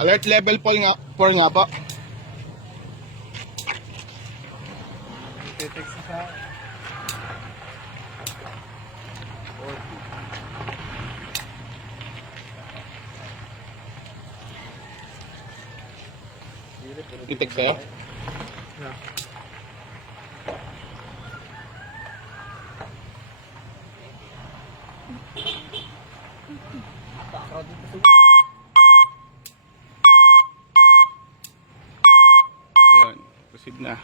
Alert level 4 nga po. Text sa akin. 40. I-text sa'yo? Yeah. Yun, proceed na.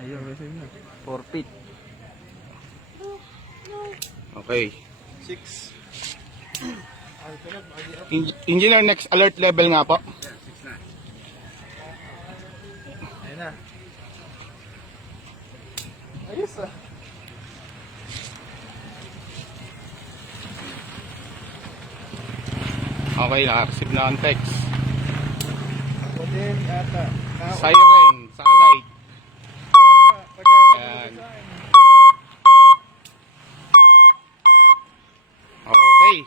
Ayun, receive na. 4 feet. Okay. 6. Engineer, next alert level nga po. Ayun na. Ayos ah. Okay, naka-receive na ang text. Ako din ata. Siren, satellite. Ayan. Okay.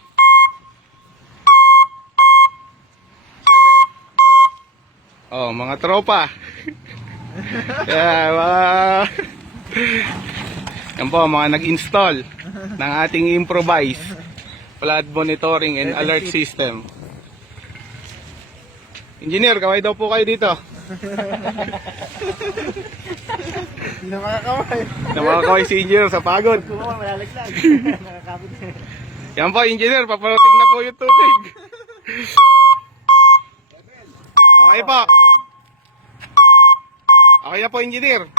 Oh, mga tropa. Yeah, yan po, mga nag-install ng ating improvise flood monitoring and alert system. Engineer, kaway daw po kayo dito. Hindi na makakaway. Namakakaway si engineer sa pagod. Kumawa, malalaglag. Nakakapit. Yan po, engineer, paparoting na po yung tubig. Okay po. Okay na po, engineer.